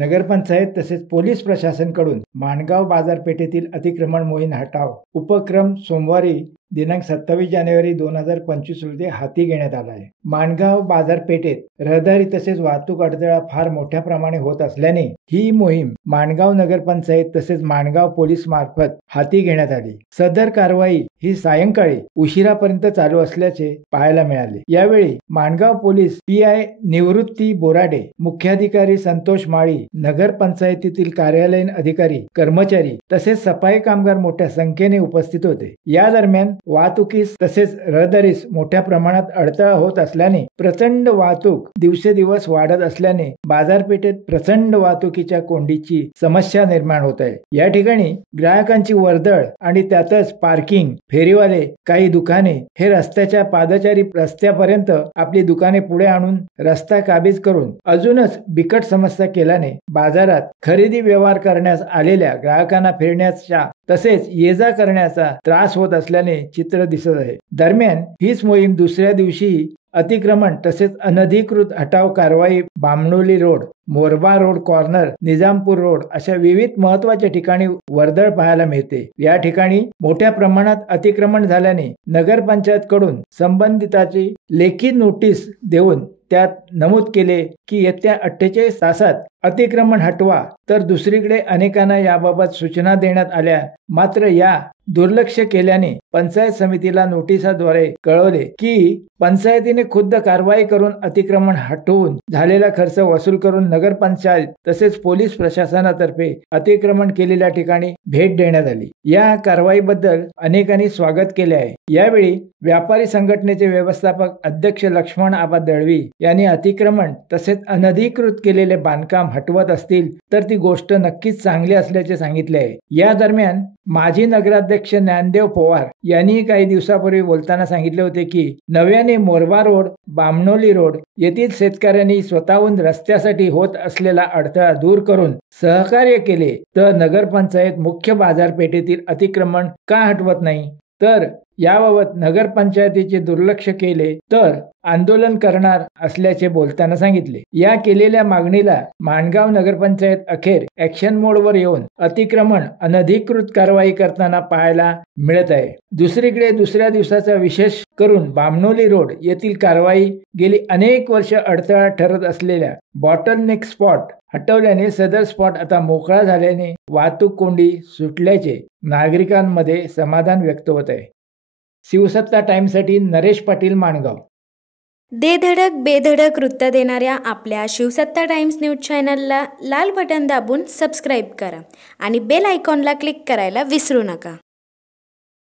नगरपंचायत तसेच पोलीस प्रशासनाकडून माणगाव बाजारपेठेतील अतिक्रमण मोहीम हटाव उपक्रम सोमवारी दिनांक 27 जानेवारी 2025 रोजी हाती घेण्यात आला आहे। माणगाव बाजारपेठेत रहदारी तसेच वाहतूक अडथळा फार मोठ्या प्रमाणे होत असल्याने ही मोहीम माणगाव नगरपंचायत तसेच माणगाव पोलीस मार्फत हाती घेण्यात आली। सदर कारवाई ही सायंकाळी उशिरापर्यंत चालू असल्याचे पाहायला मिळाले। यावेळी माणगाव पोलीस पीआय निवृत्ती बोराडे, मुख्याधिकारी संतोष माळी, नगरपंचायतीतील कार्यालयीन अधिकारी, कर्मचारी तसेच सफाई कामगार मोठ्या संख्येने उपस्थित होते। या दरम्यान वाहतुकीस तसेच रहदारीस मोठ्या प्रमाणात अडथळा होत असल्याने प्रचंड वाहतूक दिवसेदिवस वाढत असल्याने बाजारपेठेत प्रचंड वाहतुकीच्या कोंडीची समस्या निर्माण होत आहे। या ठिकाणी ग्राहकांची वर्दळ आणि त्यातच पार्किंग, फेरीवाले, काही दुकाने हे रस्त्याच्या पादचारी रस्त्यापर्यंत आपली दुकाने पुढे आणून रस्ता काबीज करून अजूनच बिकट समस्या केल्याने बाजारात खरेदी व्यवहार करण्यास आलेल्या ग्राहकांना फिरण्याचा तसेच ये-जा करण्याचा त्रास होत असल्याने चित्र दिसत आहे। दरम्यान हीच मोहीम दुसऱ्या दिवशी अतिक्रमण तसेच अनधिकृत हटाव कारवाई बामणोली रोड, मोरबा रोड कॉर्नर, निजामपूर रोड अशा विविध महत्त्वाच्या ठिकाणी वर्दळ पाहायला मिळते। या ठिकाणी मोठ्या प्रमाणात अतिक्रमण झाल्याने नगरपंचायत कडून संबंधिताची लेखी नोटीस देऊन त्यात नमूद केले की येत्या 48 तासात अतिक्रमण हटवा, तर दुसरीकडे अनेकांना याबाबत सूचना देण्यात आल्या, मात्र या दुर्लक्ष केल्याने पंचायत समितीला नोटिसाद्वारे कळवले की पंचायतीने खुद्द कारवाई करून अतिक्रमण हटवून झालेला खर्च वसूल करून नगरपंचायत तसेच पोलीस प्रशासनातर्फे अतिक्रमण केलेल्या ठिकाणी भेट देण्यात आली। या कारवाईबद्दल अनेकांनी स्वागत केले आहे। यावेळी व्यापारी संघटनेचे व्यवस्थापक अध्यक्ष लक्ष्मण आबा दळवी यांनी अतिक्रमण तसेच अनधिकृत केलेले बांधकाम हटवत असतील तर ती गोष्ट नक्कीच चांगली असल्याचे सांगितले आहे। या दरम्यान माजी नगराध्यक्ष ज्ञानदेव पवार यांनी काही दिवसापूर्वी बोलताना सांगितले होते की नव्याने मोरबा रोड, बामणोली रोड येथील शेतकऱ्यांनी स्वतःहून रस्त्यासाठी होत असलेला अडथळा दूर करून सहकार्य केले तर नगरपंचायत मुख्य बाजारपेठेतील अतिक्रमण का हटवत नाही, तर याबाबत नगरपंचायतीचे दुर्लक्ष केले तर आंदोलन करणार असल्याचे बोलताना सांगितले। या केलेल्या मागणीला माणगाव नगरपंचायत अखेर ऍक्शन मोडवर येऊन अतिक्रमण अनधिकृत कारवाई करताना पाहायला मिळत आहे। दुसरीकडे दुसऱ्या दिवसाचा विशेष करून बामणोली रोड येथील कारवाई गेली अनेक वर्ष अडथळा ठरत असलेल्या बॉटलनेक स्पॉट हटवल्याने सदर स्पॉट आता मोकळा झाल्याने वाहतूक कोंडी सुटल्याचे नागरिकांमध्ये समाधान व्यक्त होत आहे। शिवसत्ता टाइम्ससाठी नरेश पाटील, माणगाव। दे धडक बेधडक वृत्त देणाऱ्या आपल्या शिवसत्ता टाइम्स न्यूज चॅनलला लाल बटन दाबून सबस्क्राईब करा आणि बेल आयकॉनला क्लिक करायला विसरू नका।